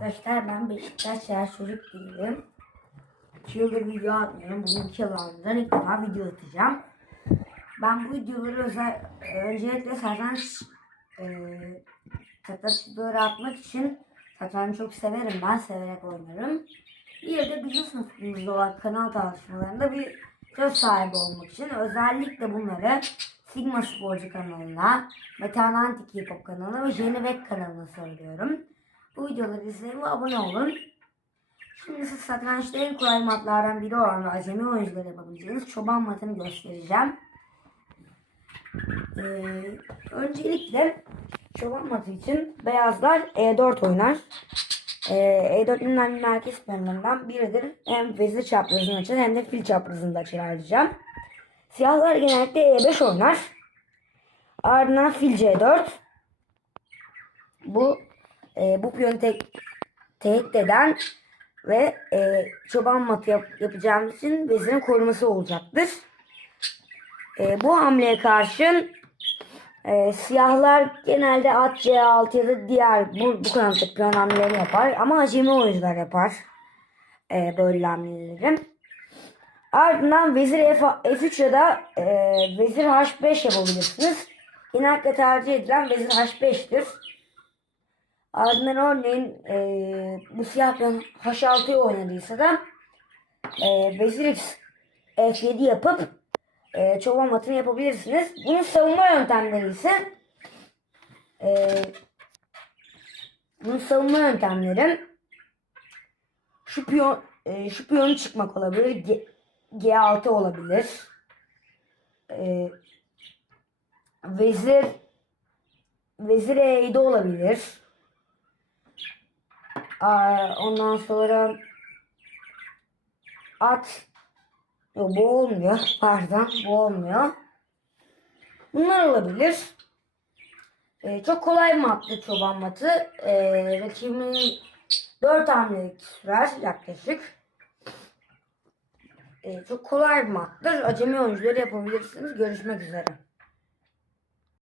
arkadaşlar ben Beşiktaş yer çocuk değilim. 2 yıldır video atmıyorum. Bugün 2 yıl ilk defa video atacağım. Ben bu videoları özel, öncelikle satranç e, videoları atmak için satranç çok severim. Ben severek oynarım. Bir de biliyorsunuz sınıfımızda olan kanal tartışmalarında bir söz sahibi olmak için özellikle bunları Sigma Sporcu kanalına, Metehan Antik Hip Hop kanalına ve Jenny Beck kanalına söylüyorum. Bu videoları izleyin ve abone olun. Şimdi size satrançta en kolay matlardan biri olan ve acemi oyuncuları yapabileceğiniz çoban matını göstereceğim. Ee, öncelikle çoban matı için beyazlar E4 oynar. Ee, E4'ün en merkez planlarından biridir. Hem vezir çaprazını açar hem de fil çaprazını da açar ayrıca. Siyahlar genellikle E5 oynar. Ardından fil C4. Bu e, bu piyonu tek, tehdit eden ve e, çoban matı yap, yapacağımız için vezirin koruması olacaktır. E, bu hamleye karşın e, siyahlar genelde at C6 ya da diğer bu, bu kanattaki piyon hamlelerini yapar. Ama acemi oyuncular yapar e, böyle hamleleri. Ardından vezir F, F3 ya da e, vezir H5 yapabilirsiniz. Genellikle tercih edilen vezir H5'tir. Ardından örneğin e, bu siyah piyon H6'yı oynadıysa da e, vezir X F7 yapıp e, çoban matını yapabilirsiniz. Bunun savunma yöntemleri ise e, bunun savunma yöntemleri şu piyon e, şu piyonu çıkmak olabilir. G, G6 olabilir. E, vezir vezir E7 olabilir. Ondan sonra at Yok bu olmuyor. Pardon bu olmuyor. Bunlar olabilir. Ee, çok kolay bir matlı çoban matı. Ee, rakibimin 4 hamlelik sürer yaklaşık. Ee, çok kolay bir mattır. Acemi oyuncuları yapabilirsiniz. Görüşmek üzere.